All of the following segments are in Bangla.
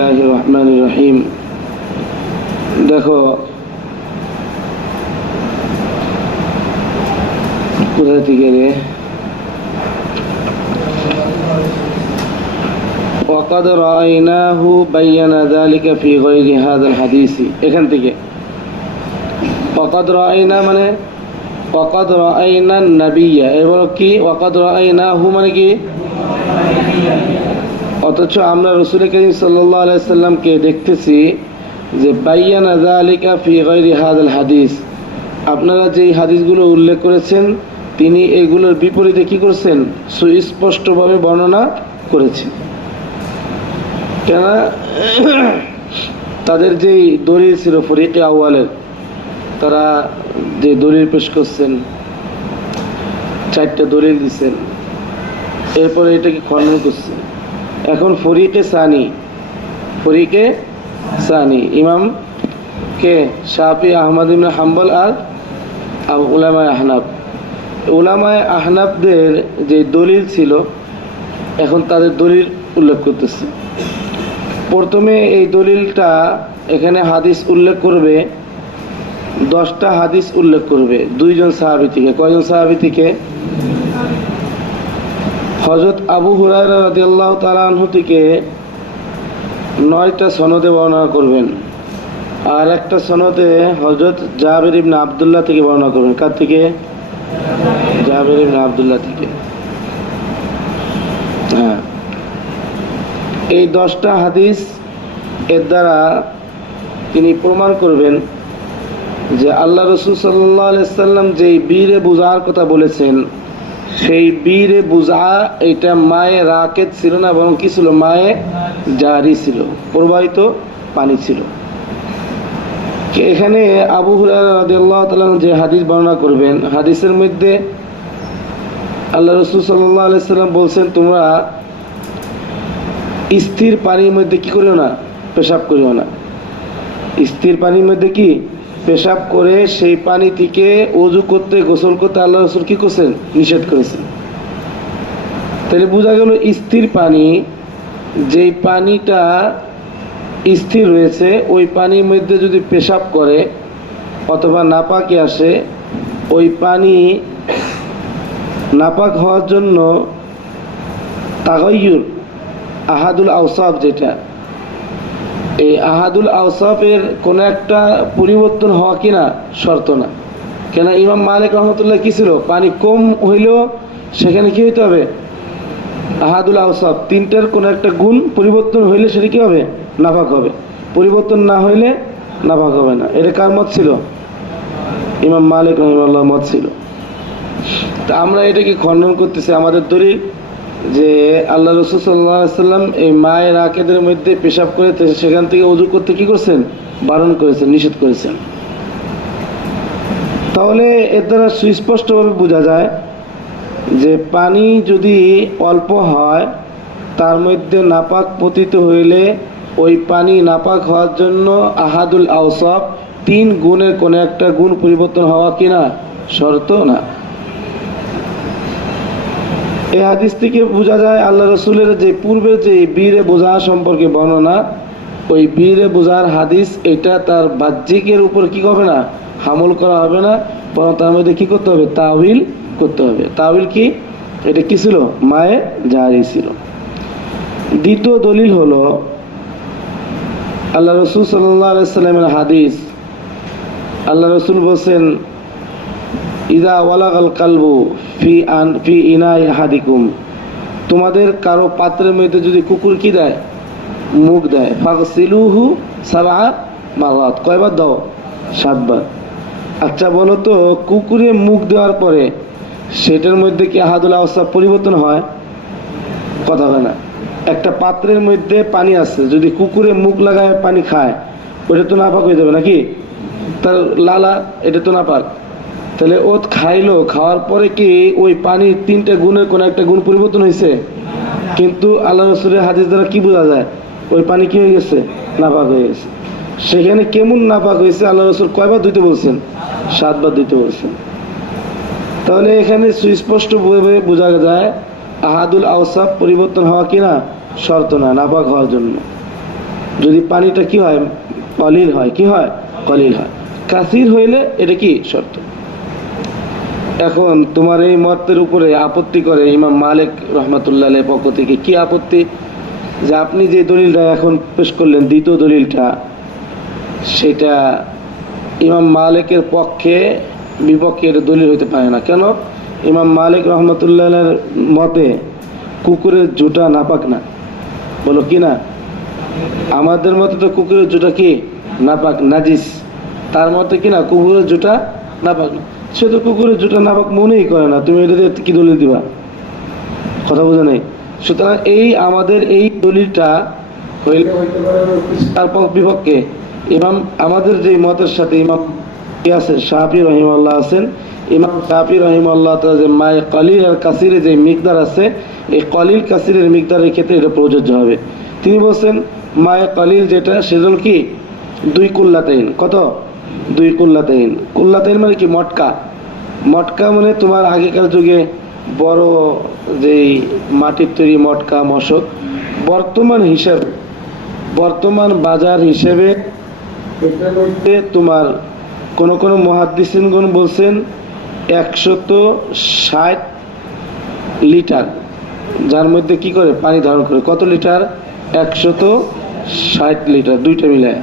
বিসমিল্লাহির রহমানির রহিম। দেখো কোথা থেকে রে ওয়াকাদ রাআইনাহু বায়ানা যালিকা ফি গায়রি হাযাল হাদিসি, এখান থেকে ওয়াকাদ রাআইনা মানে ওয়াকাদ রাআইনা নাবিয়্যা, এবার কি ওয়াকাদ রাআইনাহু মানে কি, অথচ আমরা রাসূল কারীম সাল্লাল্লাহু আলাইহি সাল্লামকে দেখতেছি যে বায়ানা যালিকা ফি গায়রি হাযাল হাদিস, আপনারা যেই হাদিসগুলো উল্লেখ করেছেন তিনি এগুলোর বিপরীতে কি করেছেন, সুস্পষ্টভাবে বর্ণনা করেছেন। কেন তাদের যেই দলিল ছিল ফরিকে আউয়ালের, তারা যে দলিল পেশ করছেন, 4টা দলিল দিচ্ছেন, এরপরে এটাকে খণ্ডন করছে। এখন ফরিকে সানি ইমাম কে শাফি, আহমদ ইবনে হাম্বল আর উলামায়ে আহনাফ। উলামায়ে আহনাফদের যে দলিল ছিল এখন তাদের দলিল উল্লেখ করতেছে। প্রথমে এই দলিলটা এখানে হাদিস উল্লেখ করবে, 10টা হাদিস উল্লেখ করবে 2জন সাহাবী থেকে। কয়জন সাহাবী থেকে? হযরত আবু হুরায়রা রাদিয়াল্লাহু তাআলা আনহু থেকে 9টা সনদে বর্ণনা করবেন, আর একটা সনদে হযরত জাবের ইবনে আব্দুল্লাহ থেকে বর্ণনা করবেন। কার থেকে? জাবের ইবনে আব্দুল্লাহ থেকে। হ্যাঁ, এই 10টা হাদিস এর দ্বারা তিনি প্রমাণ করবেন যে আল্লাহ রাসূল সাল্লাল্লাহু আলাইহি সাল্লাম যেই বীরে বুজার কথা বলেছেন, সেই বীরে বুজা এটা মায়ে রাকেদ ছিল না, বরং কি ছিল, মায়ে জারি ছিল, প্রবাহিত পানি ছিল। এখানে আবু হুরায়রা রাদিয়াল্লাহু তাআলা যে হাদিস বর্ণনা করবেন, হাদিসের মধ্যে আল্লাহ রাসূল সাল্লাল্লাহু আলাইহি সাল্লাম বলছেন, তোমরা স্থির পানির মধ্যে কি করিও না, পেশাব করিও না। স্থির পানির মধ্যে কি পেশাব করে সেই পানি থেকে ওযু করতে, গোসল করতে আল্লাহ রাসূল কি করছেন, নিষেধ করেছেন। তাহলে বোঝা গেল স্থির পানি, যেই পানিটা স্থির রয়েছে ওই পানির মধ্যে যদি পেশাব করে অথবা নাপাকি আসে, ওই পানি নাপাক হওয়ার জন্য তাগায়্যুর আহাদুল আওসাফ, যেটা এই আহাদুল আওসাফের কোনো একটা পরিবর্তন হওয়া কিনা শর্ত না। কেন ইমাম মালিক রহমতুল্লাহ কি ছিল, পানি কম হইলেও সেখানে কি হইতে হবে, আহাদুল আওসাফ 3টার কোনো একটা গুণ পরিবর্তন হইলে সেটা কি হবে, নাপাক হবে। পরিবর্তন না হইলে নাপাক হবে না। এটা কার মত ছিল? ইমাম মালিক রহমাতুল্লাহ মত ছিল। তা আমরা এটাকে খণ্ডন করতেছি। আমাদের দলিল যে আল্লাহ রাসূল সাল্লাল্লাহু আলাইহি সাল্লাম এই মায়ের আকেদের মধ্যে পেশাব করে সেখান থেকে ওযু করতে কি করছেন, বারণ করেছেন, নিষেধ করেছেন। তাহলে এর দ্বারা সুস্পষ্টভাবে বোঝা যায় যে পানি যদি অল্প হয়, তার মধ্যে নাপাক পতিত হইলে ওই পানি নাপাক হওয়ার জন্য আহাদুল আওসাফ 3 গুণের কোনো একটা গুণ পরিবর্তন হওয়া কিনা শর্ত না। এই হাদিস থেকে বোঝা যায় আল্লাহ রাসূলের যে পূর্বের যে বীরে বোঝা সম্পর্কে বর্ণনা, ওই বীরে বোঝার হাদিস এটা তার বাহ্যিকের উপর কি হবে না, হামল করা হবে না, বরং তার মধ্যে কি করতে হবে, তাওয়িল করতে হবে। তাওয়িল কি, এটা কি ছিল, মায়ে জারি ছিল। দ্বিতীয় দলিল হলো আল্লাহ রাসূল সাল্লাল্লাহু আলাইহি সাল্লামের হাদিস। আল্লাহ রাসূল বলেন, ইদা ওয়ালাগাল কালবু ফি ইনাই আহাদিকুম, তোমাদের কারো পাত্রের মধ্যে যদি কুকুর কি দেয়, মুখ দেয়, ফাগসিলুহু 7 মারাত, কয়বার দাও, 7 বার। আচ্ছা বলো তো, কুকুরে মুখ দেওয়ার পরে সেটার মধ্যে কি আহাদুল আওসাফ পরিবর্তন হয়? কথা হয় না। একটা পাত্রের মধ্যে পানি আছে, যদি কুকুরে মুখ লাগায় পানি খায়, ওটা তো নাপাক হয়ে যাবে নাকি? তার লালা, এটা তো নাপাক। তাহলে ও খাইলো, খাওয়ার পরে কি ওই পানির 3টা গুণের কোনো একটা গুণ পরিবর্তন হয়েছে? কিন্তু আল্লাহ রাসূলের হাদিস দ্বারা কি বোঝা যায়, ওই পানি কি হয়ে গেছে, নাপাক হয়ে গেছে। সেখানে কেমন নাপাক হয়েছে আল্লাহ রাসূল কয়বার ধুইতে বলছেন? 7 বার ধুইতে বলছেন। তাহলে এখানে সুস্পষ্টভাবে বোঝা যায় আহাদুল আওসাফ পরিবর্তন হওয়া কিনা শর্ত না, নাপাক হওয়ার জন্য। যদি পানিটা কি হয়, কলিল হয়, কি হয়, কলিল হয়। কাসির হইলে এটা কি শর্ত। এখন তোমার এই মতের উপরে আপত্তি করে ইমাম মালিক রহমাতুল্লাহ আলাইহির পক্ষ থেকে। কি আপত্তি? যে আপনি যে দলিলটা এখন পেশ করলেন, দ্বিতীয় দলিলটা, সেটা ইমাম মালিকের পক্ষে বিপক্ষে এটা দলিল হইতে পারে না। কেন? ইমাম মালিক রহমতুল্লাহ আলাইহির মতে কুকুরের জুতা নাপাক না। বলো কি না? আমাদের মতে তো কুকুরের জুতা কি নাপাক, নাজিস। তার মতে কি না, কুকুরের জুতা নাপাক না। সে তো কুকুরের জুতা নাপাক মনেই করে না, তুমি এটাতে কি দলিল দিবা? কথা বোঝা নেই। সুতরাং এই আমাদের এই দলিলটা হইলে হইতে পারে তার বিপক্ষে। ইমাম আমাদের যে মতের সাথে ইমাম কি আছে, শাফি রহিমাল্লাহ আছেন। ইমাম শাফি রহিমাল্লাহ যে মায়ে কলিল আর কাসিরের যে মিকদার আছে, এই কলিল কাসিরের মিকদারের ক্ষেত্রে এটা প্রযোজ্য হবে। তিনি বলছেন মায়ে কলিল যেটা, সেজন্য কি 2 কুল্লাতাইন। কত? 2 কুল্লাতাইন। কুল্লাতাইন মানে কি? মটকা। মটকা মানে তোমার আগেকার যুগে বড় যেই মাটির তৈরি মটকা, মশক, বর্তমান হিসাবে, বর্তমান বাজার হিসেবে এটার মধ্যে তোমার কোন কোন মুহাদ্দিসিনগণ বলছেন 160 লিটার, যার মধ্যে কি করে পানি ধারণ করে। কত লিটার? 160 লিটার, দুইটা মিলায়।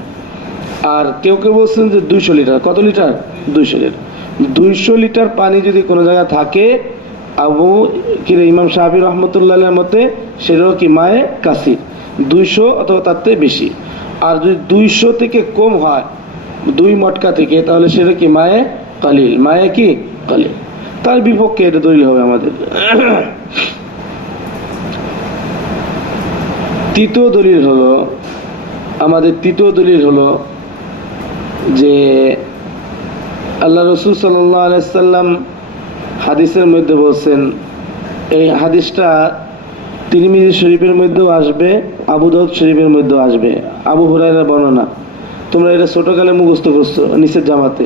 আর কেউ কেউ বলছেন যে 200 লিটার। কত লিটার? 200 লিটার। 200 লিটার পানি যদি কোনো জায়গায় থাকে, আবু কিরে ইমাম শাফি রহমতুল্লাহ মতে সেটাও কি মায়ে কাসির, 200 অথবা তার থেকে বেশি। আর যদি 200 থেকে কম হয় 2 মটকা থেকে, তাহলে সেটা কি মায়ে কালিল। মায়ে কি কালিল। তার বিপক্ষে এটা দলিল হবে আমাদের। তৃতীয় দলিল হলো, আমাদের তৃতীয় দলিল হলো যে আল্লাহ রসুল সাল্লাল্লাহু আলাইহি সাল্লাম হাদিসের মধ্যে বলছেন, এই হাদিসটা তিরমিজি শরীফের মধ্যেও আসবে, আবু দাউদ শরীফের মধ্যেও আসবে। আবু হুরায়রার বর্ণনা। তোমরা এটা ছোটকালে মুখস্থ করছো নিচের জামাতে।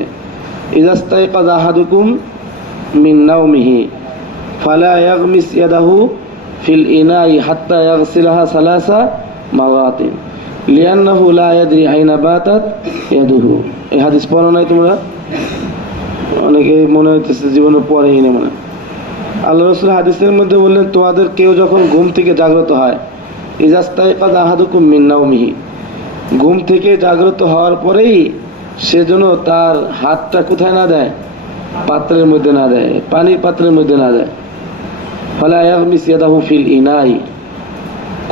ইজাস্তাইকায আহাদুকুম মিন নাওমিহি ফালা ইয়াগমিস ইয়াদাহু ফিল ইনাই হাত্তা ইয়াগসিলাহা সালাসা মারাতিন লিআন্নাহু লা ইয়াদরি আইনা বাতাত ইয়াদুহু। এই হাদিস পড়ো নাই তোমরা? অনেকে মনে হইতেছে জীবনে পড়েই না। মানে আল্লাহ রাসূল হাদিসের মধ্যে বললেন, তোমাদের কেউ যখন ঘুম থেকে জাগ্রত হয়, ইজাস্তাইকায আহাদুকুম মিন নাওমিহি, ঘুম থেকে জাগ্রত হওয়ার পরেই সেজন্য তার হাতটা কোথায় না দেয়? পাত্রের মধ্যে না দেয়, পানির পাত্রের মধ্যে না দেয়। ফালা ইয়াগমিস ইয়াদাহু ফিল ইনাই,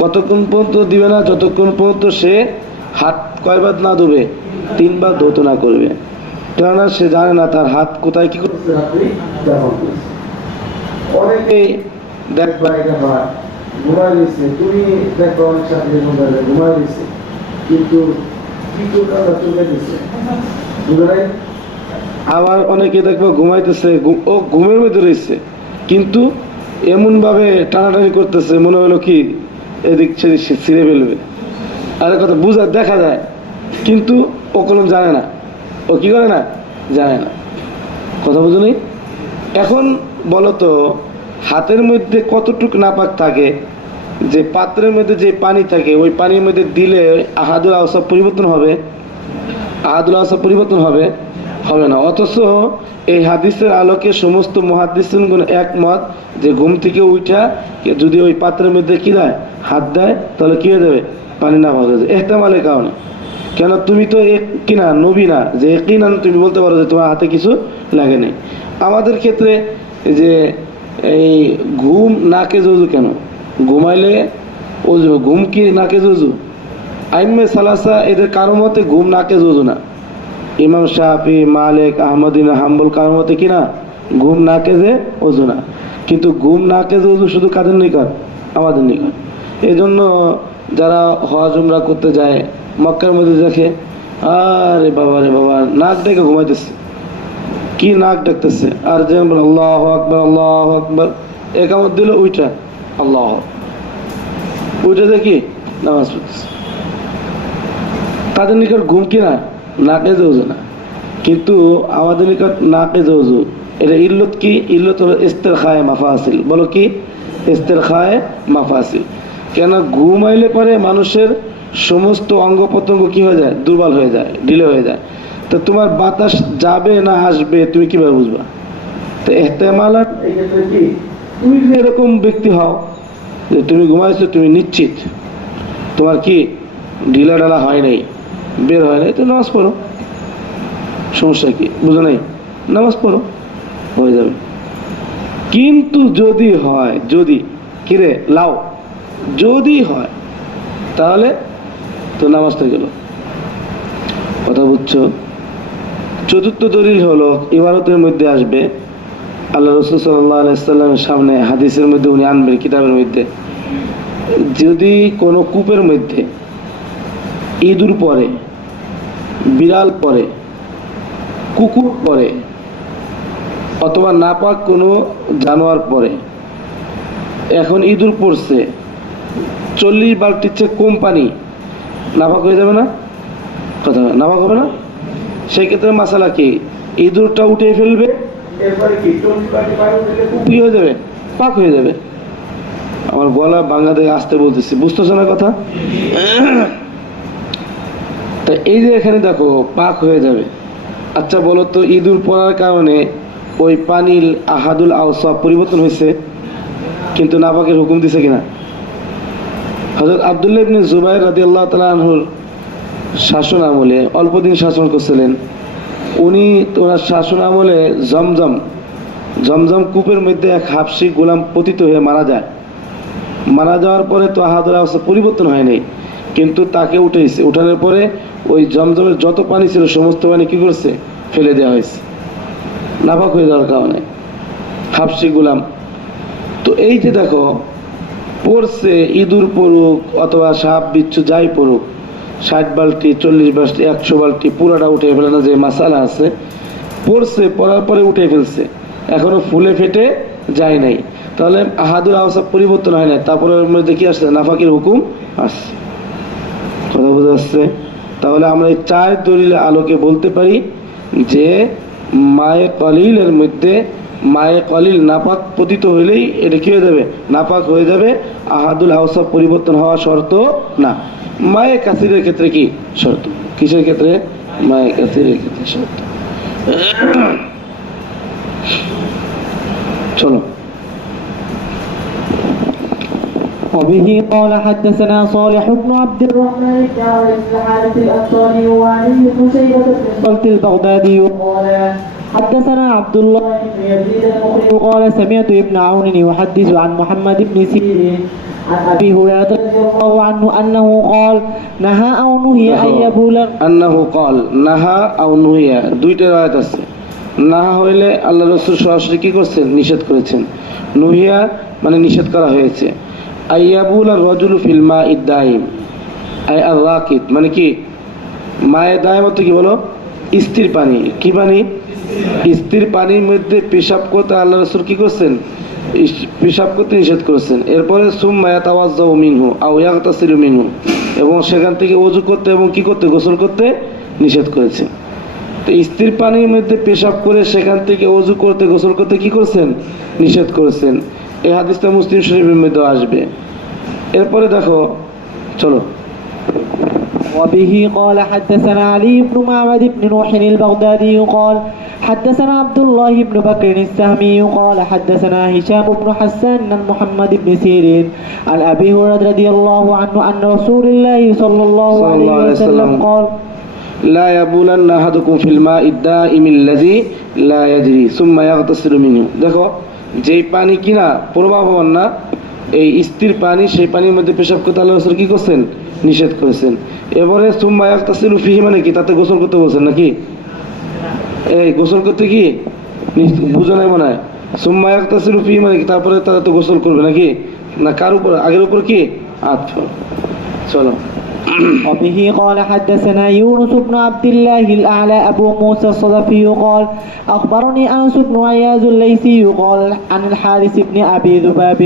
কতক্ষণ পর্যন্ত দিবে না? যতক্ষণ পর্যন্ত সে হাত কয়বার না ধোবে? 3 বার ধৌত না করবে। কেননা সে জানে না তার হাত কোথায় কি করছে। অনেকেই দেখবা এটা হয়, ঘুমাই দিচ্ছে, তুমি দেখো অনেক সাথে ঘুমাই দিচ্ছে, কিন্তু চলে দিচ্ছে। আবার অনেকে দেখবো ঘুমাইতেছে, ও ঘুমের মধ্যে রয়েছে, কিন্তু এমন ভাবে টানাটানি করতেছে মনে হলো কি এদিক সেদিক সে ছিঁড়ে ফেলবে। আর কথা বুঝা দেখা যায়, কিন্তু ও কোনো জানে না, ও কি করে না, জানে না। কথা বুঝো নি? এখন বলো তো, হাতের মধ্যে কতটুক নাপাক থাকে যে পাত্রের মধ্যে যে পানি থাকে, ওই পানির মধ্যে দিলে আহাদুল আওসাফ পরিবর্তন হবে? আহাদুল আওসাফ পরিবর্তন হবে? হবে না। অথচ এই হাদিসের আলোকে সমস্ত মুহাদ্দিসিনগণ একমত যে ঘুম থেকে উঠা যদি ওই পাত্রের মধ্যে কি দেয়, হাত দেয়, তাহলে কি হয়ে যাবে? পানি না পাওয়া যাবে ইহতিমালের কারণে। কেন? তুমি তো কিনা নবী না যে কিনান তুমি বলতে পারো যে তোমার হাতে কিছু লাগে নেই। আমাদের ক্ষেত্রে যে এই ঘুম নাকে জুজু, কেন ঘুমাইলে ওজু, ঘুম কি নাকে জুজু? আইম্মে সালাসা এদের কারো মতে ঘুম নাকে জুজু না। ইমাম শাফি, মালিক, আহমদ ইবনে হাম্বল কারো মতে কিনা ঘুম নাকে যে ওজু না। কিন্তু ঘুম নাকে যে ওজু শুধু কাদের নিকট? আমাদের নিকট। এই জন্য যারা হজ উমরা করতে যায় মক্কার মধ্যে দেখে, আরে বাবা রে বাবা, নাক ডেকে ঘুমাইতেছে। কি নাক ডাকতেছে? আর যেন বলে আল্লাহু আকবার, আল্লাহু আকবার, একামত দিল ওইটা আল্লাহ, ওইটা দেখি নামাজ পড়তেছে। তাদের নিকট ঘুম কিনা নাকে জৌজু না, কিন্তু আমাদের নিকট নাকে জৌজু। এটা ইল্লত কি? ইল্লত হলো ইস্তেরখায়ে মাফাসিল। বলো কি? ইস্তেরখায়ে মাফাসিল। কেন? ঘুমাইলে পরে মানুষের সমস্ত অঙ্গ প্রত্যঙ্গ কি হয়ে যায়, দুর্বল হয়ে যায়, ঢিলে হয়ে যায়। তো তোমার বাতাস যাবে না আসবে তুমি কিভাবে বুঝবা? তো এহতেমালাত, তুমি যদি এরকম ব্যক্তি হও যে তুমি ঘুমাইছো, তুমি নিশ্চিত তোমার কি ঢিলা ঢালা হয় নাই, বের হয় নাই, তো নামাজ পড়ো, সমস্যা কি? বুঝো নাই? নামাজ পড়ো, হয়ে যাবে। কিন্তু যদি হয়, যদি কিরে লাও, যদি হয় তাহলে তো নামাজটা গেল। কথা বুঝছো? চতুর্থ দলিল হলো ইবারতের মধ্যে আসবে, আল্লাহ রাসূল সাল্লাল্লাহু আলাইহি সাল্লামের সামনে হাদিসের মধ্যে উনি আনবেন কিতাবের মধ্যে, যদি কোনো কূপের মধ্যে ইঁদুর পড়ে, বিড়াল পড়ে, কুকুর পড়ে, অথবা নাপাক কোনো জানোয়ার পড়ে, এখন ইঁদুর পড়ছে, 40 বালতির চেয়ে কম পানি, নাপাক হয়ে যাবে না? কথা নাপাক হবে না? সেই ক্ষেত্রে মাসালা কি, ইঁদুরটা উঠে ফেলবে, এরপরে কি 40 বালতি পানি কি হয়ে যাবে? পাক হয়ে যাবে। আমার গলা বাংলাদেশে আসতে বলতেছি, বুঝতেছো না কথা? তা এই যে এখানে দেখো পাক হয়ে যাবে। আচ্ছা বলো তো, ইঁদুর পড়ার কারণে ওই পানির আহাদুল আওসাফ পরিবর্তন হয়েছে, কিন্তু নাপাকের হুকুম দিছে কিনা? হযরত আব্দুল্লাহ ইবনে জুবাইর রাদিয়াল্লাহু তাআলা আনহুর শাসন আমলে, অল্প দিন শাসন করছিলেন উনি, ওনার শাসন আমলে জমজম কূপের মধ্যে এক হাবশী গোলাম পতিত হয়ে মারা যায়। মারা যাওয়ার পরে তো আহাদুল আওসাফ পরিবর্তন হয় নাই, কিন্তু তাকে উঠেছে, উঠানোর পরে ওই জমজমের যত পানি ছিল সমস্ত পানি কি করছে, ফেলে দেওয়া হয়েছে, নাপাক হয়ে যাওয়ার কারণে, হাবশী গোলাম। তো এই যে দেখো পড়ছে, ইঁদুর পড়ুক অথবা সাপ বিচ্ছু যাই পড়ুক, 60 বালতি 40 বালতি 100 বালতি পুরাটা উঠে ফেলে না, যে মাসালা আছে, পড়ছে, পড়ার পরে উঠে ফেলছে, এখনো ফুলে ফেটে যায় নাই, তাহলে আহাদুল আওসাফ পরিবর্তন হয় না, তারপরে ওর মধ্যে কি আসছে, নাফাকের হুকুম আসছে। কথা বোঝা যাচ্ছে? তাহলে আমরা এই 4 দলিলের আলোকে বলতে পারি যে মায়ে কলিলের মধ্যে মায়ে কলিল নাপাক পতিত হইলেই এটা কি হয়ে যাবে, নাপাক হয়ে যাবে, আহাদুল আওসাফ পরিবর্তন হওয়া শর্ত না। মায়ে কাসিরের ক্ষেত্রে কি শর্ত? কিসের ক্ষেত্রে? মায়ে কাসিরের ক্ষেত্রে শর্ত। চলো। وبه قال حدثنا صالح بن عبد الرحمن بن الحارث الأنصاري وعلي بن شيبة بن صلت البغدادي قال حدثنا عبد الله بن يزيد المقري قال سمعت ابن عون يحدث عن محمد بن سيرين عن أبي هريرة رضي الله عنه أنه قال نهى أو نهي أن يبول আন্নাহু قال নাহা আও নুহিয়া, দুইটা রায়াত আছে। নাহা হইলে আল্লাহ রাসূল সরাসরি কি করছেন, নিষেধ করেছেন। নুহিয়া মানে নিষেধ করা হয়েছে। আইয়াবুল আর রজুলু ফিল মা ইদ্দাইম, আই আর রাকিদ মানে কি, মায়ে দায় মতো কি বলো, স্থির পানি। কি পানি? স্থির পানির মধ্যে পেশাব করতে আল্লাহ রাসূল কি করছেন, পেশাব করতে নিষেধ করেছেন। এরপরে সুম্মা ইয়াতাওয়াজ্জাউ মিনহু আও ইয়াগতাসিলু মিনহু, এবং সেখান থেকে ওযু করতে এবং কি করতে, গোসল করতে নিষেধ করেছেন। তো স্থির পানির মধ্যে পেশাব করে সেখান থেকে ওযু করতে, গোসল করতে কি করেছেন, নিষেধ করেছেন। এই হাদিসটা মুসলিম শরীফের মধ্যে আসবে। এরপরে দেখো, চলো। وبه قال حدثنا علي بن معبد بن نوح البغدادي قال حدثنا عبد الله بن بكر السهمي قال حدثنا هشام بن حسان عن محمد بن سيرين عن أبي هريرة رضي الله عنه أن رسول الله صلى الله عليه وسلم قال لا يبولن أحدكم في الماء الدائم الذي لا يجري ثم يغتسل منه। দেখো যেই পানি কিনা প্রবাহমান না, এই স্থির পানি, সেই পানির মধ্যে পেশাব করতে আল্লাহ রাসূল কি করছেন, নিষেধ করেছেন। এবারে সুম্মা ইয়াগতাসিলু ফিহি মানে কি, তাতে গোসল করতে বলছেন নাকি? এই গোসল করতে কি বুঝো নাই মনে হয়? সুম্মা ইয়াগতাসিলু ফিহি মানে কি, তারপরে তারা তো গোসল করবে নাকি, না কার উপর, আগের উপর কি আতফ। চলো। وبه قال حدثنا يونس بن عبد الله الأعلى أبو موسى الصدفي قال أخبرني أنس بن عياض الليثي قال عن الحارث بن أبي ذباب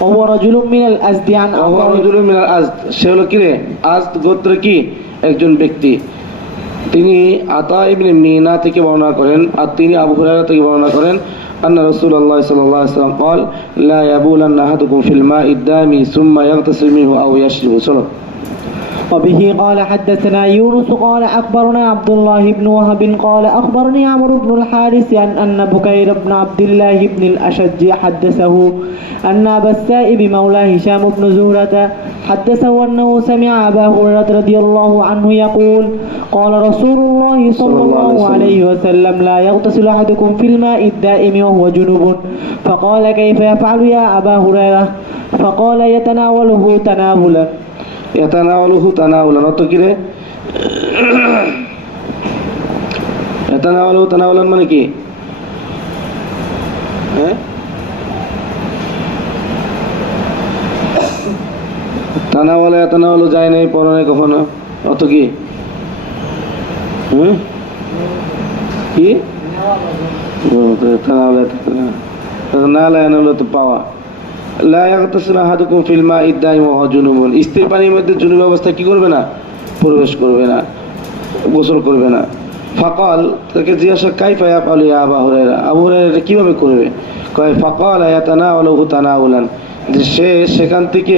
وهو رجل من الأزد عن সে হলো কি রে, আজদ গোত্র কি একজন ব্যক্তি, তিনি আতা ইবনে মিনা থেকে বর্ণনা করেন, আর তিনি আবু হুরায়রা থেকে বর্ণনা করেন আন্না রাসূলুল্লাহ সাল্লাল্লাহু আলাইহি ওয়াসাল্লাম قال لا يبولن أحدكم في الماء الدائم ثم يغتسل منه أو يشرب। চলো। وبه قال حدثنا يونس قال أخبرنا عبد الله بن وهب قال أخبرني عمرو بن الحارث أن بكير بن عبد الله بن الأشج حدثه أن أبا السائب مولى هشام بن زهرة حدثه أنه سمع أبا هريرة رضي الله عنه يقول قال رسول الله صلى الله عليه وسلم لا يغتسل أحدكم في الماء الدائم وهو جنوب فقال كيف يفعل يا أبا هريرة فقال يتناوله تناولا এতানাওয়ালুহু তানাউলান, অত কি রে? এতানাওয়ালুহু তানাউলান মানে কি? হ্যাঁ, তানাওয়ালা এতানাওয়ালু যায় নাই, পড়ো নাই কখনো, অত কি? কি তানাওয়ালা না লায়ানাউলা তো পাওয়া। লা ইয়াগতাসিলু আহাদুকুম ফিল মাইদ দাইম ওয়া হুয়া জুনুবুন, স্থির পানির মধ্যে জুনুব অবস্থায় কি করবে না? প্রবেশ করবে না, গোসল করবে না। ফাকাল, তাকে জিজ্ঞাসা কাইফা ইয়াফআলু ইয়া আবু হুরায়রা, আবু হুরায়রা এটা কিভাবে করবে? কয় ফাকাল ইয়াতানাওয়ালুহু তানাউলান, যে সে সেখান থেকে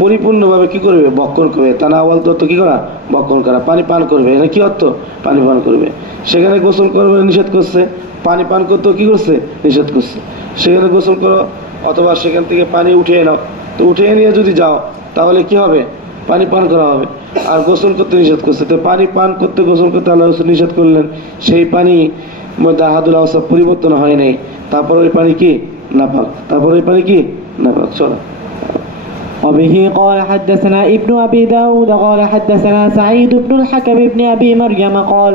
পরিপূর্ণভাবে কি করবে? বক্ষণ করবে। তানাওয়াল তো কি করা? বক্ষণ করা। পানি পান করবে, এটা কি অর্থ? পানি পান করবে। সেখানে গোসল করবে নিষেধ করছে, পানি পান করতেও কি করছে? নিষেধ করছে। সেখানে গোসল করো অথবা সেখান থেকে পানি উঠিয়ে নাও, তো উঠিয়ে নিয়ে যদি যাও তাহলে কি হবে? পানি পান করা হবে। আর গোসল করতে নিষেধ করছে, তো পানি পান করতে গোসল করতে আল্লাহ রাসূল নিষেধ করলেন, সেই পানি মধ্যে আহাদুল আওসাফ পরিবর্তন হয় নাই, তারপর ওই পানি কি? নাপাক। তারপর ওই পানি কি? নাপাক। চলো। وبه قال حدثنا ابن أبي داود قال حدثنا سعيد بن الحكم بن أبي مريم قال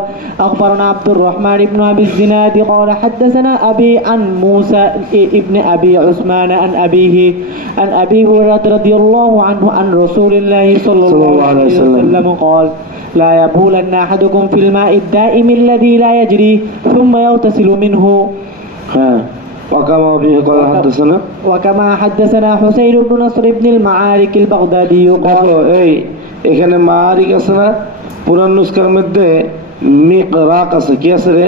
أخبرنا عبد الرحمن بن أبي الزناد قال حدثنا أبي عن موسى ابن أبي عثمان عن أبيه عن أبي هريرة رضي الله عنه عن رسول الله صلى الله عليه وسلم قال لا يبولن أحدكم في الماء الدائم الذي لا يجري ثم يغتسل منه. وكما حدثنا حسين بن نصر بن المعارك البغدادي قال এই এখানে মাআরিক আছে না, পুরান নুসখার মধ্যে মিকরাক আছে। কি আছে রে?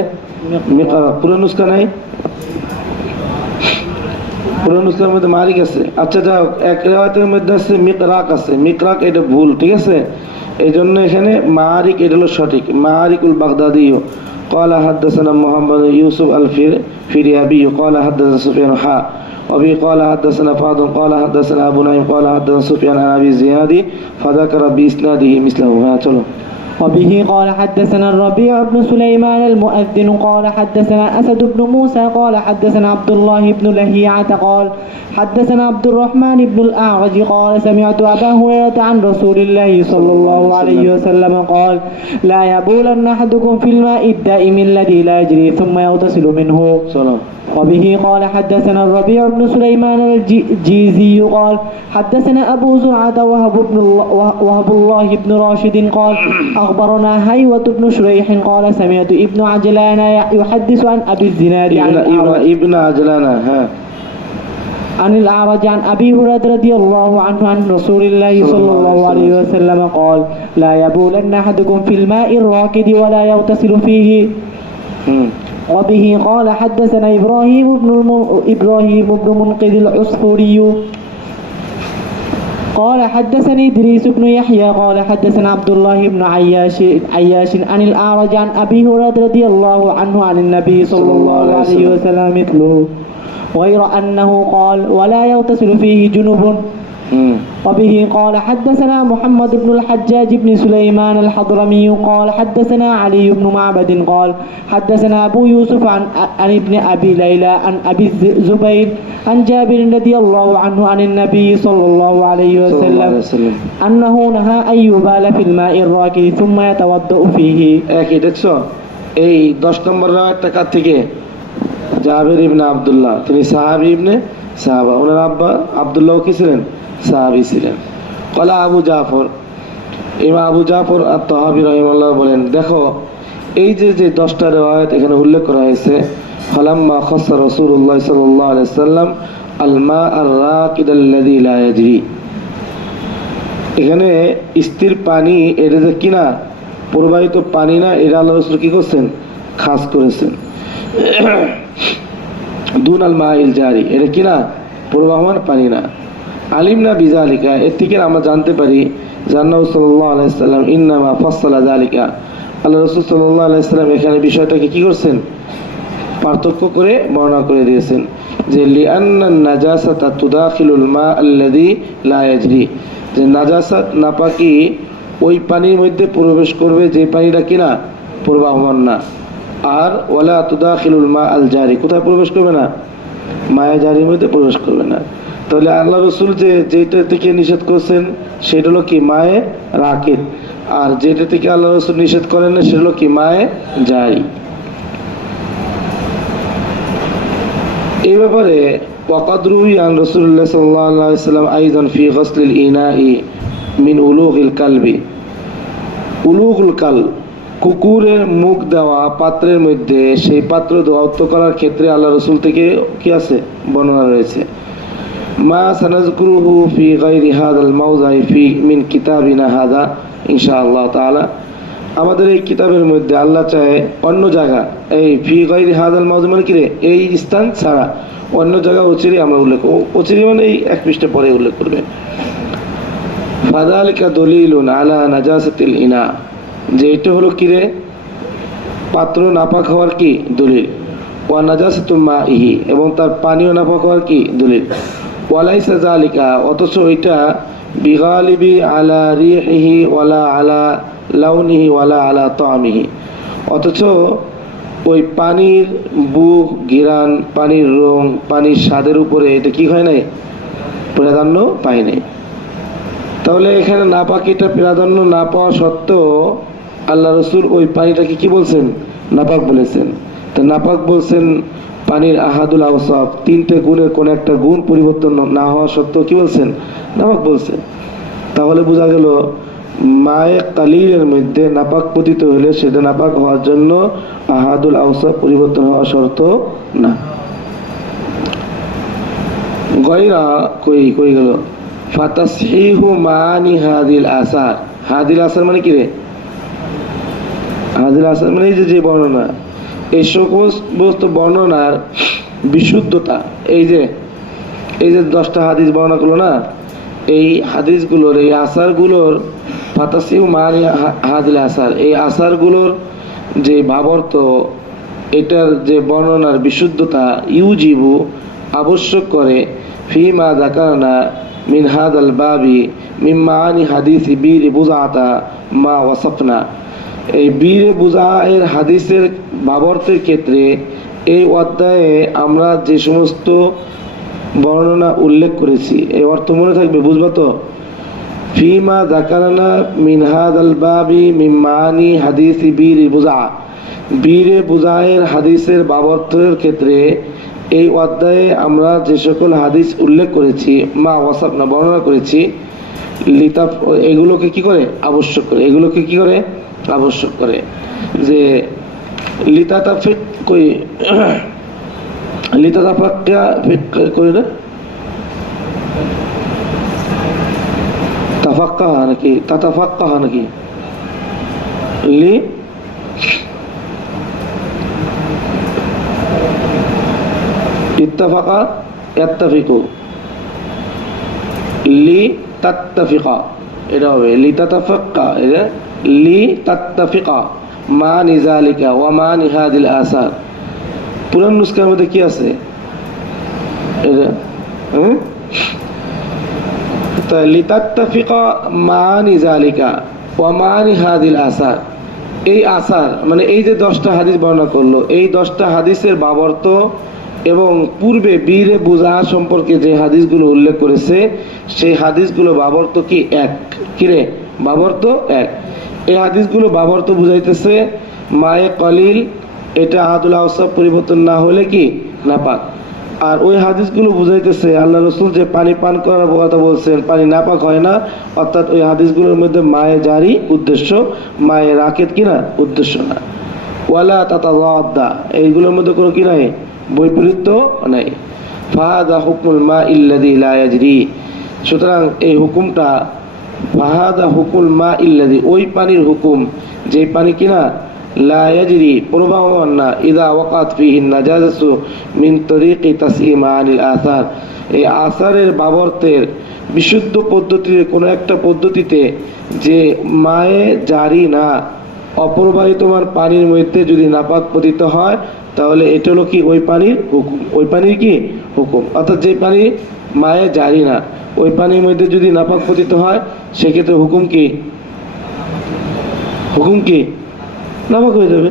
মিকরাক। পুরান নুসখা নাই, পুরান নুসখার মধ্যে মাআরিক আছে। আচ্ছা যাও, এক রিওয়ায়াতের মধ্যে আছে মিকরাক আছে। মিকরাক এটা ভুল, ঠিক আছে? এই জন্য এখানে মাআরিক এটা হলো সঠিক। মাআরিকুল বাগদাদি। قال حدثنا محمد يوسف الفريابي قال حدثنا سفيان وبه قال حدثنا فاضل قال حدثنا ابو نعيم قال حدثنا سفيان عن ابي زياد فذكر باسناده مثله. چلو. وبه قال حدثنا الربيع بن سليمان المؤذن قال حدثنا أسد بن موسى قال حدثنا عبد الله بن لهيعة قال حدثنا عبد الرحمن بن الأعرج قال سمعت أبا هريرة عن رسول الله صلى الله عليه وسلم قال لا يبولن أحدكم في الماء الدائم الذي لا يجري ثم يغتسل منه. وبه قال حدثنا الربيع بن سليمان الجيزي قال حدثنا أبو زرعة وهب الله بن راشد قال أخبرنا هيوة بن شريح قال سمعت ابن عجلان يحدث عن أبي الزناد ابن عجلان عن الأعرج عن أبي هريرة رضي الله عنه عن رسول الله صلى الله عليه وسلم قال لا يبولن أحدكم في الماء الراكد ولا يغتسل فيه. وبه قال حدثنا إبراهيم بن منقذ العصفوري قال حدثني إدريس بن يحيى قال حدثنا عبد الله بن عياش عن الأعرج عن أبي هريرة رضي الله عنه عن النبي صلى الله عليه وسلم مثله غير أنه قال ولا يغتسل فيه جنوب. وبه قال حدثنا محمد بن الحجاج بن سليمان الحضرمي قال حدثنا علي بن معبد قال حدثنا أبو يوسف عن ابن أبي ليلى عن أبي الزبير عن جابر رضي الله عنه عن النبي صلى الله عليه وسلم أنه نهى أن يبال في الماء الراكد ثم يتوضأ فيه. একই দেখছো, এই 10 নম্বর রাওয়ায়াতটা কার থেকে? জাবির ইবনে আব্দুল্লাহ, তিনি সাহাবী ইবনে সাহাবা। ওনার আব্বা আব্দুল্লাহ কি ছিলেন? সাহাবী ছিলেন। কলা আবু জাফর, ইমাম আবু জাফর আত-তাহাবী রাহিমাহুল্লাহ বলেন, দেখো এই যে 10টা রিওয়ায়াত এখানে উল্লেখ করা হয়েছে, ফালাম্মা খাসসা রাসূলুল্লাহ সাল্লাল্লাহু আলাইহি ওয়াসাল্লাম আল মা আর-রাকিদ আল্লাযী লা ইয়াজরি, এখানে স্থির পানি, এটা যে কিনা প্রবাহিত পানি না, এটা আল্লাহ রাসূল কি করছেন? খাস করেছেন। দুন আল মাইল জারি, এটা কিনা প্রবাহমান পানি না। আলিম না বিজালিকা, এর থেকে আমরা জানতে পারি জান্নাহু সাল্লাল্লাহু আলাইহি সাল্লাম ইন্নামা ফাসসালা যালিকা, আল্লাহ রাসূল সাল্লাল্লাহু আলাইহি সাল্লাম এখানে বিষয়টাকে কি করছেন, পার্থক্য করে বর্ণনা করে দিয়েছেন যে লিআন্না নাজাসাতা তুদাখিলুল মা আল্লাযী লা ইয়াজরি, যে নাজাসাত নাপাকি ওই পানির মধ্যে প্রবেশ করবে যে পানিটা কিনা প্রবাহমান না, আর ওয়ালা তুদাখিলুল মা আল জারি, কোথায় প্রবেশ করবে না, মায়া জারির মধ্যে প্রবেশ করবে না। তাহলে আল্লাহ রসুল যেটা থেকে নিষেধ করছেন সেটা হলো কি মায়ে রাকিদ, আর যেটা থেকে আল্লাহ রসুল নিষেধ করেন না সেটা হলো কি মায়ে জারি। এই ব্যাপারে ওয়াকাদ রুইয়া আন রাসূলুল্লাহ সাল্লাল্লাহু আলাইহি ওয়াসাল্লাম আইদান ফি গসলিল ইনাই মিন উলুগিল কালবি, উলুগুল কাল কুকুরের মুখ দেওয়া পাত্রের মধ্যে সেই পাত্র ধৌত করার ক্ষেত্রে আল্লাহ রসুল থেকে কি আছে, বর্ণনা রয়েছে। মা সানাযকুরুহু ফি গায়রি হাযাল মাওযাই ফি মিন কিতাবিনা হাযা ইনশাআল্লাহ তাআলা, আমাদের এই কিতাবের মধ্যে আল্লাহ চায় অন্য জায়গা, এই ফি গায়রি হাযাল মাওযা মানে কি রে, এই স্থান ছাড়া অন্য জায়গা অচিরে আমরা উল্লেখ, অচিরে মানে এই এক পৃষ্ঠা পরে উল্লেখ করবে। ফাযালিকা দলিলুন আলা নাজাসাতিল ইনা, যে এটা হলো কি রে, পাত্র নাপাক হওয়ার কি দলিল, ওয়া নাজাসাতু মাইহি, এবং তার পানিও নাপাক হওয়ার কি দলিল। ওয়ালাইসা যালিকা, অথচ এটা বিগালিবি আলা রিহিহি ওয়ালা আলা লাউনিহি ওয়ালা আলা তামিহি, অথচ ওই পানির বুক ঘিরান, পানির রং, পানির স্বাদের উপরে এটা কি হয় নাই, প্রাধান্য পায় নাই। তাহলে এখানে নাপাকিটা প্রাধান্য না পাওয়া সত্ত্বেও আল্লাহ রসুল ওই পানিটাকে কি বলছেন, নাপাক বলেছেন। তো নাপাক বলছেন পানির আহাদুল আওসাফ, তিনটে গুণের কোন একটা গুণ পরিবর্তন না হওয়া সত্ত্বেও কি বলছেন, নাপাক বলছেন। তাহলে বোঝা গেল মায়ে কালিলের মধ্যে নাপাক পতিত হলে সেটা নাপাক হওয়ার জন্য আহাদুল আওসাফ পরিবর্তন হওয়া শর্ত না। গয়রা কই কই গেল, ফাতাসহিহু মানি হাদিল আসার, হাদিল আসার মানে কি রে, হাদিল আসার মানে এই যে বর্ণনা, এই সমস্ত বর্ণনার বিশুদ্ধতা, এই যে 10টা হাদিস বর্ণনা করলো না, এই হাদিসগুলোর এই আসারগুলোর ফাতাসহিহু মানি হাদিল আসার, এই আসারগুলোর যে ভাবার্থ, এটার যে বর্ণনার বিশুদ্ধতা ইউজিবু আবশ্যক করে ফিমা যাকারনা মিন হাদাল বাবি মিন মাআনি হাদিসি বীর বুজাতা মা ওয়াসাফনা, এই বীর বুজা এর হাদিসের ভাবার্থের ক্ষেত্রে এই অধ্যায়ে আমরা যে সমস্ত বর্ণনা উল্লেখ করেছি এই অর্থ মনে থাকবে, বুঝবা তো। ফিমা যাকারনা মিন হাদাল বাবি মিন মাআনি হাদিসি বীর বুজা, বীর বুজায়ের হাদিসের ভাবার্থের ক্ষেত্রে এই অধ্যায়ে আমরা যে সকল হাদিস উল্লেখ করেছি, মা ওয়াসাফনা বর্ণনা করেছি, লিতাফ এগুলোকে কি করে আবশ্যক করে, এগুলোকে কি করে আবশ্যক করে, যে লিতাতাফিক কই লিতাতাফাক্কা ফিক কই না, তাফাক্কাহ নাকি তাতাফাক্কাহ নাকি, লি ইত্তাফাকা ইয়াত্তাফিকু, লি তাত্তাফিকা, এটা হবে লি তাতাফাক্কা, এটা লি তাত্তাফিকা মা নিজালিকা ওয়া মা নিহাদিল আসার। পুরান নুসখার মধ্যে কি আছে এটা, লি তাত্তাফিকা মা নিজালিকা ওয়া মা নিহাদিল আসার, এই আসার মানে এই যে 10টা হাদিস বর্ণনা করলো, এই 10টা হাদিসের ভাবার্থ এবং পূর্বে বীরে বুজা সম্পর্কে যে হাদিসগুলো উল্লেখ করেছে সেই হাদিসগুলো ভাবার্থ কি এক, কিরে ভাবার্থ এক। এই হাদিসগুলো ভাবার্থ বুঝাইতেছে মায়ে কলিল, এটা আহাদুল আওসাফ পরিবর্তন না হলে কি নাপাক, আর ওই হাদিসগুলো বুঝাইতেছে আল্লাহ রসুল যে পানি পান করার কথা বলছেন, পানি নাপাক হয় না, অর্থাৎ ওই হাদিসগুলোর মধ্যে মায়ে জারি উদ্দেশ্য, মায়ে রাকেত কিনা উদ্দেশ্য না। ওয়ালা তাতাযাদ্দা, এইগুলোর মধ্যে কোনো কি নাই, বৈপরীত্য নাই। ফাহাদা হুকুমুল মা ইল্লাযী লা ইয়াজরি, সুতরাং এই হুকুমটা ফাহাদা হুকুমুল মা ইল্লাযী, ওই পানির হুকুম যে পানি কিনা লা ইয়াজরি প্রবাহমান না ইদা ওয়াকাত ফিহি নাজাসাতু মিন তরিকি তাসইমা আনিল আসার, এই আসারের বাবর্তের বিশুদ্ধ পদ্ধতির কোনো একটা পদ্ধতিতে যে মায়ে জারি না অপ্রবাহিতমান পানির মধ্যে যদি নাপাক পতিত হয়, তাহলে এটা হলো কি ওই পানির হুকুম, ওই পানির কি হুকুম। অর্থাৎ যে পানি মায়ে জারি না ওই পানির মধ্যে যদি নাপাক পতিত হয়, সেক্ষেত্রে হুকুম কি? হুকুম কি? নাপাক হয়ে যাবে।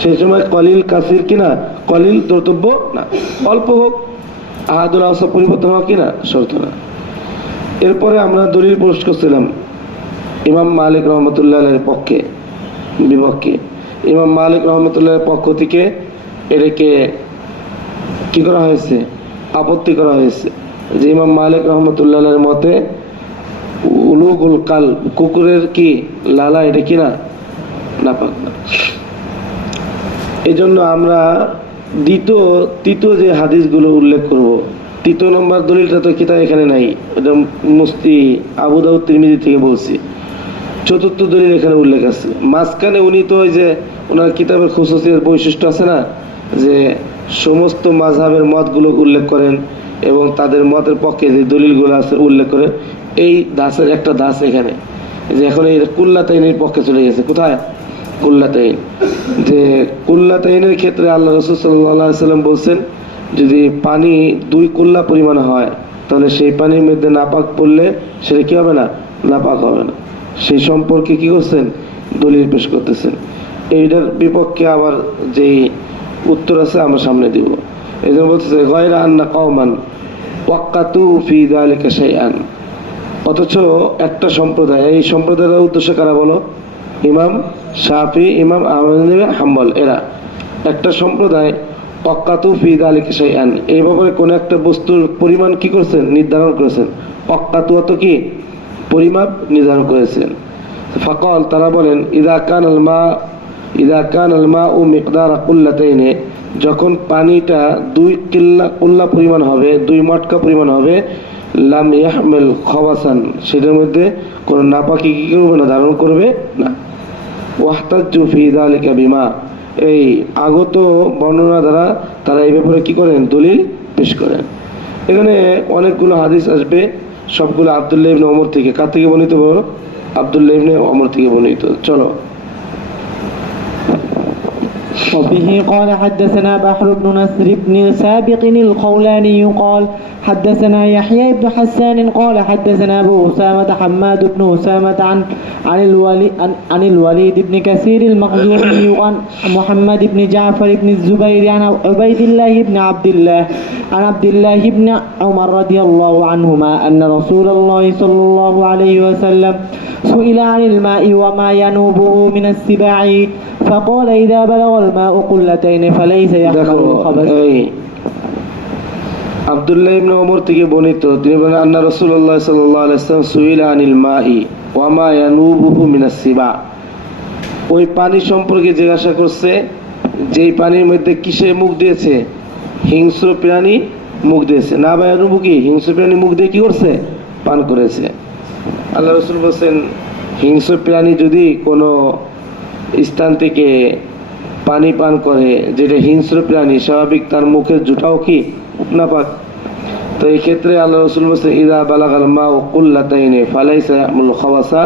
সেই সময় কলিল কাসির কিনা, কলিল দ্রতব্য না, অল্প হোক, আহাদুল আওসাফ পরিবর্তন হওয়া কিনা শর্ত না। এরপরে আমরা দলিল পেশ করছিলাম ইমাম মালিক রহমতুল্লাহের পক্ষে বিপক্ষে। ইমাম মালিক রহমতুল্লাহের পক্ষ থেকে এটাকে কি করা হয়েছে? আপত্তি করা হয়েছে যে ইমাম মালিক রহমতুল্লাহের মতে উলুগুল কাল, কুকুরের কি লালা, এটা কিনা নাপাক না। এই জন্য আমরা তৃতীয় যে হাদিসগুলো উল্লেখ করব, তৃতীয় নম্বর দলিলটা তো কিতাব এখানে নাই, এটা মুফতি আবু দাউদ তিরমিজি থেকে বলছি। চতুর্থ দলিল এখানে উল্লেখ আছে। মাঝখানে উনি তো ওই যে ওনার কিতাবের খুসুসিয়ত বৈশিষ্ট্য আছে না, যে সমস্ত মাযহাবের মতগুলো উল্লেখ করেন এবং তাদের মতের পক্ষে যে দলিলগুলো আছে উল্লেখ করেন। এই দাসের একটা দাস এখানে, যে এখন এই কুল্লাতাইনের পক্ষে চলে গেছে। কোথায়? কুল্লাতাইন। যে কুল্লাতাইনের ক্ষেত্রে আল্লাহ রাসূল সাল্লাল্লাহু আলাইহি ওয়াসাল্লাম বলছেন, যদি পানি 2 কুল্লা পরিমাণ হয়, তাহলে সেই পানির মধ্যে নাপাক পড়লে সেটা কি হবে না? নাপাক হবে না। সেই সম্পর্কে কি করছেন? দলিল পেশ করতেছেন। এইটার বিপক্ষে আবার যেই উত্তর আছে আমরা সামনে দিব। এই জন্য বলতেছে গায়রা আন্না কওমান ওয়াক্কাতু ফি যালিকা শাইআন। অথচ একটা সম্প্রদায়, এই সম্প্রদায়ের উদ্দেশ্য কারা বলো? ইমাম শাফি, ইমাম আহমদ ইবনে হাম্বল, এরা একটা সম্প্রদায় ওয়াক্কাতু ফি যালিকা শাইআন, এই ব্যাপারে কোন একটা বস্তুর পরিমাণ কি করেছেন? নির্ধারণ করেছেন। ওয়াক্কাতু অত কি? পরিমাপ নির্ধারণ করেছেন। ফাকাল, তারা বলেন, ইদা কানাল মাউ মিকদারা কুল্লাতাইনে, যখন পানিটা 2 কুল্লা পরিমাণ হবে, 2 মটকা পরিমাণ হবে, লাম ইয়াহমিল খাবাসান, সেটার মধ্যে কোনো নাপাকি কি করবে না? ধারণ করবে না। ওয়াহতাজ্জু ফি যালিকা বিমা, এই আগত বর্ণনা দ্বারা তারা এই ব্যাপারে কি করেন? দলিল পেশ করেন। এখানে অনেকগুলো হাদিস আসবে, সবগুলো আব্দুল্লাহ ইবনে ওমর থেকে। কার থেকে বর্ণিত বলো? আব্দুল্লাহ ইবনে ওমর থেকে বর্ণিত। চলো। وبه قال حدثنا بحر بن نصر بن سابق الخولاني قال حدثنا يحيى بن حسان قال حدثنا أبو أسامة حماد بن أسامة عن الوليد بن كثير المخزومي عن محمد بن جعفر بن الزبير عن عبيد الله بن عبد الله عن عبد الله بن عمر رضي الله عنهما أن رسول الله صلى الله عليه وسلم سئل عن الماء وما ينوبه من السباع فقال إذا بلغ الماء قلتين فليس يحمل الخبث। আব্দুল্লাহ ইবনে ওমর থেকে বর্ণিত, তিনি বলেন, আন্না রাসূলুল্লাহ সাল্লাল্লাহু আলাইহি ওয়াসাল্লাম সুইলা আনিল মাই ওয়া মা ইয়ানুবুহু মিনাস সিবা, ওই পানি সম্পর্কে জিজ্ঞাসা করছে যেই পানির মধ্যে কিসে মুখ দিয়েছে? হিংস্র প্রাণী মুখ দিয়েছে। না বা ইয়ানুবু কি? হিংস্র প্রাণী মুখ দিয়ে কি করছে? পান করেছে। আল্লাহ রাসূল বলেন, হিংস্র প্রাণী যদি কোনো স্থান থেকে পানি পান করে, যেটা হিংস্র প্রাণী, স্বাভাবিক তার মুখের জুটাও কি নাপাক। তো এই ক্ষেত্রে আল্লাহ রাসূল বলেন, ইদা বালাগাল মাউ কুল্লাতাইনে ফালাইসা ইয়াহমুল খাবাসা,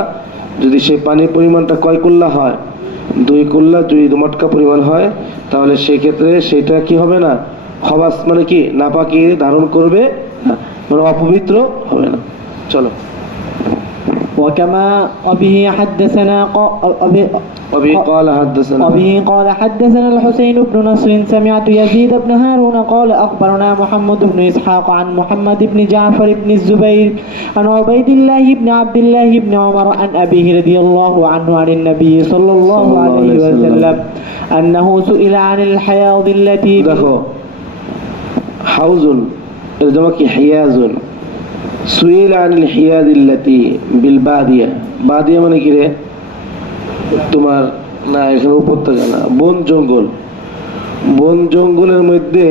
যদি সেই পানির পরিমাণটা কয় কুল্লা হয়? 2 কুল্লা, 2 মটকা পরিমাণ হয়, তাহলে সেই ক্ষেত্রে সেটা কি হবে না? খবাস মানে কি? নাপাকি ধারণ করবে না, মানে অপবিত্র হবে না। চলো। وكما وبه قال حدثنا الحسين بن نصر سمعت يزيد بن هارون قال أخبرنا محمد بن إسحاق عن محمد بن جعفر بن الزبير عن عبيد الله بن عبد الله بن عمر عن أبيه رضي الله عنه عن النبي صلى الله عليه وسلم أنه سئل عن الحياض التي দেখো, হাউজুন এর জমা কি? হিয়াজুন। সুইল আনিল হিয়াদিল্লাতি বিল বাদিয়া, বাদিয়া মানে কি রে? তোমার না, এখানে উপত্যকা না, বন জঙ্গল। বন জঙ্গলের মধ্যে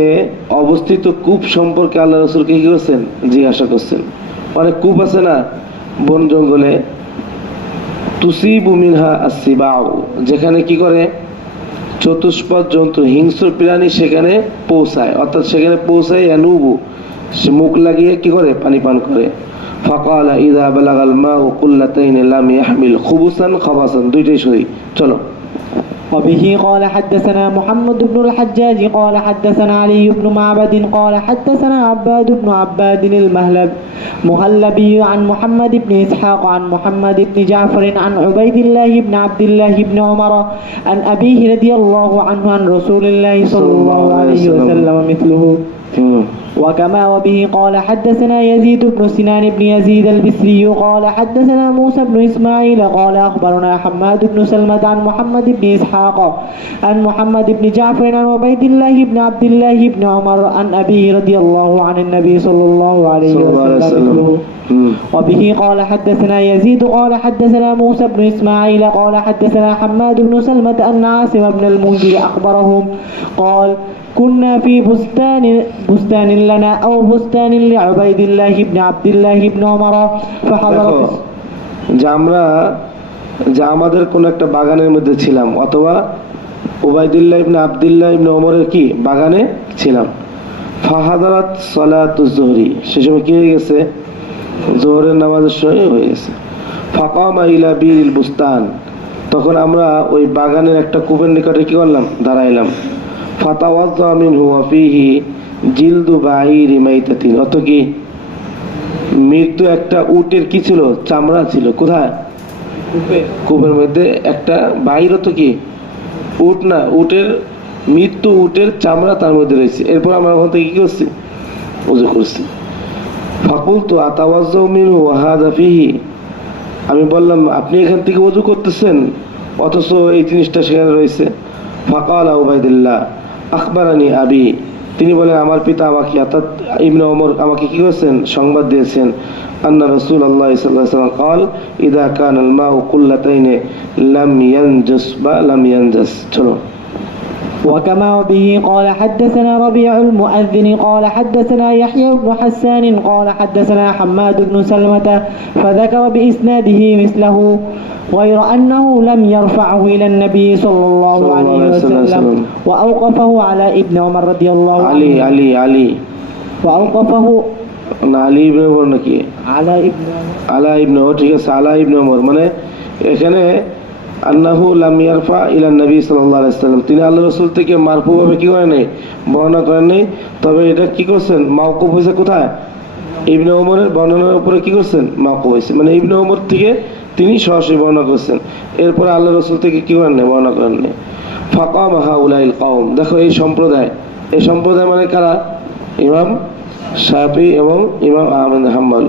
অবস্থিত কূপ সম্পর্কে আল্লাহ রাসূলকে কি করছেন? জিজ্ঞাসা করছেন। অনেক কূপ আছে না বন জঙ্গলে, তুসিবু মিনহা আসসিবাউ, যেখানে কি করে চতুষ্পদ জন্তু হিংস্র প্রাণী সেখানে পৌঁছায়, অর্থাৎ সেখানে পৌঁছায় ইয়ানুবু, সে মুখ লাগিয়ে কি করে পানি পান করে। ফাকালা ইযা বালাগাল মাউ কুল্লাতাইন লাম ইয়াহমিল খুবুসান খাবাসান, দুইটাই সহি। চলো। وبه قال حدثنا محمد بن الحجاج قال حدثنا علي بن معبد قال حدثنا عباد بن عباد المهلبي عن محمد بن إسحاق عن محمد بن جعفر عن عبيد الله بن عبد الله بن عمر عن أبيه رضي الله عنه عن رسول الله صلى الله عليه وسلم مثله. وكما وبه قال حدثنا يزيد بن سنان بن يزيد البصري قال حدثنا موسى بن إسماعيل قال أخبرنا حماد بن سلمة عن محمد بن إسحاق عن محمد بن جعفر عن عبيد الله بن عبد الله بن عمر عن أبيه رضي الله عن النبي صلى الله عليه وسلم. وبه قال حدثنا يزيد قال حدثنا موسى بن إسماعيل قال حدثنا حماد بن سلمة أن عاصم بن المنذر أخبرهم قال كنا في بستان لنا أو بستان لعبيد الله بن عبد الله بن عمر فحضرت. যে আমাদের কোন একটা বাগানের মধ্যে ছিলাম, অথবা উবাইদুল্লাহ ইবনে আব্দুল্লাহ ইবনে ওমরের কি বাগানে ছিলাম। ফাহাদারাত সালাতুজ যুহরি, সে সময় কি হয়ে গেছে, যোহরের নামাজের সময় হয়ে গেছে। ফাকামা ইলা বিল বুস্তান, তখন আমরা ওই বাগানের একটা কূপের নিকটে কি করলাম, দাঁড়াইলাম। ফাতাওয়াজ্জা মিনহু ওয়া ফীহি জিলদু বাঈরি মাইতাতিন, অত কি মৃত্যু একটা উটের কি ছিল, চামড়া ছিল। কোথায়? কূপের মধ্যে একটা বাইর, তো কি উট না, উটের মৃত্যু উটের চামড়া তার মধ্যে রয়েছে। এরপর আমরা ওখান থেকে কি করছি, ওযু করছি। ফাকুলতু আতাওয়াজ্জা মিনহু ওয়া হাযা ফীহি, আমি বললাম আপনি এখান থেকে ওযু করতেছেন অথচ এই জিনিসটা সেখানে রয়েছে। ফাকালা উবাইদুল্লাহ আখবারানি আবি, তিনি বলেন আমার পিতা আমাকে অর্থাৎ ইবনে ওমর আমাকে কি করেছেন, সংবাদ দিয়েছেন। আন্না রাসূলুল্লাহ সাল্লাল্লাহু আলাইহি ওয়াসাল্লাম قال اذا كان الماء قلتين لم ينجس বা لم ينجس. চলো। وكما به قال حدثنا ربيع المؤذن قال حدثنا يحيى بن حسان قال حدثنا حماد بن سلمة فذكر بإسناده مثله غير أنه لم يرفعه إلى النبي صلى الله عليه وسلم وأوقفه على ابن عمر رضي الله عنه. علي وأوقفه আলী ইবনে ওমর নাকি আলা ইবনে ওমর, ঠিক আছে, আলা ইবনে ওমর মানে এখানে আন্নাহু লাম ইয়ারফা ইলা নবী সাল্লাল্লাহু আলাইহি ওয়াসাল্লাম, তিনি আল্লাহর রাসূল থেকে মারফু ভাবে কি করেন নাই, বর্ণনা করেন নাই। তবে এটা কি করছেন, মাওকুফ হয়েছে কোথায়, ইবনে ওমরের বর্ণনার উপরে কি করছেন, মাওকুফ হয়েছে, মানে ইবনে ওমর থেকে তিনি সরাসরি বর্ণনা করছেন। এরপর আল্লাহর রাসূল থেকে কি করেন নাই, বর্ণনা করেন নাই। ফাকামা হাউলাইল কওম, দেখো এই সম্প্রদায় মানে কারা, ইমাম শাফি এবং ইমাম আহমদ বিন হাম্বল,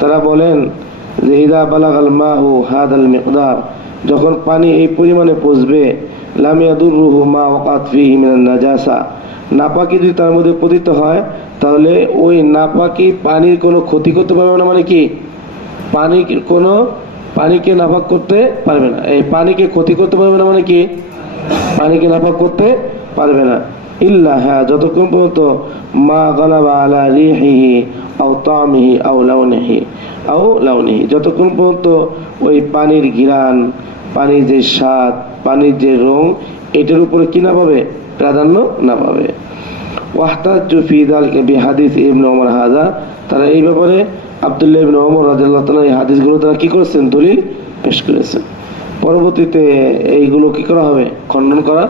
তারা বলেন যে ইযা বালাগাল মাউ হাদাল মিকদার, যখন পানি এই পরিমাণে পৌঁছবে, লাম ইয়াদুররুহু মা ওয়াকাত ফীহি মিনান নাজাসা, নাপাকি যদি তার মধ্যে পতিত হয় তাহলে ওই নাপাকি পানির কোনো ক্ষতি করতে পারবে না, মানে কি পানিকে নাপাক করতে পারবে না, এই পানিকে ক্ষতি করতে পারবে না, মানে কি পানিকে নাপাক করতে পারবে না। ইল্লা, হ্যাঁ, যতক্ষণ পর্যন্ত মা গালাবা আলা রিহিহি আও তামিহি আও লাউনিহি, যতক্ষণ পর্যন্ত ওই পানির ঘ্রাণ, পানির যে স্বাদ, পানির যে রং, এটার উপরে কি না পাবে, প্রাধান্য না পাবে। ওয়াহতাজু ফি যালিকা বিহাদিস ইবনে ওমর হাযা, তারা এই ব্যাপারে আব্দুল্লাহ ইবনে ওমর রাদিয়াল্লাহু তাআলা এই হাদিসগুলো তারা কি করেছেন, দলিল পেশ করেছেন। পরবর্তীতে এইগুলো কি করা হবে, খণ্ডন করা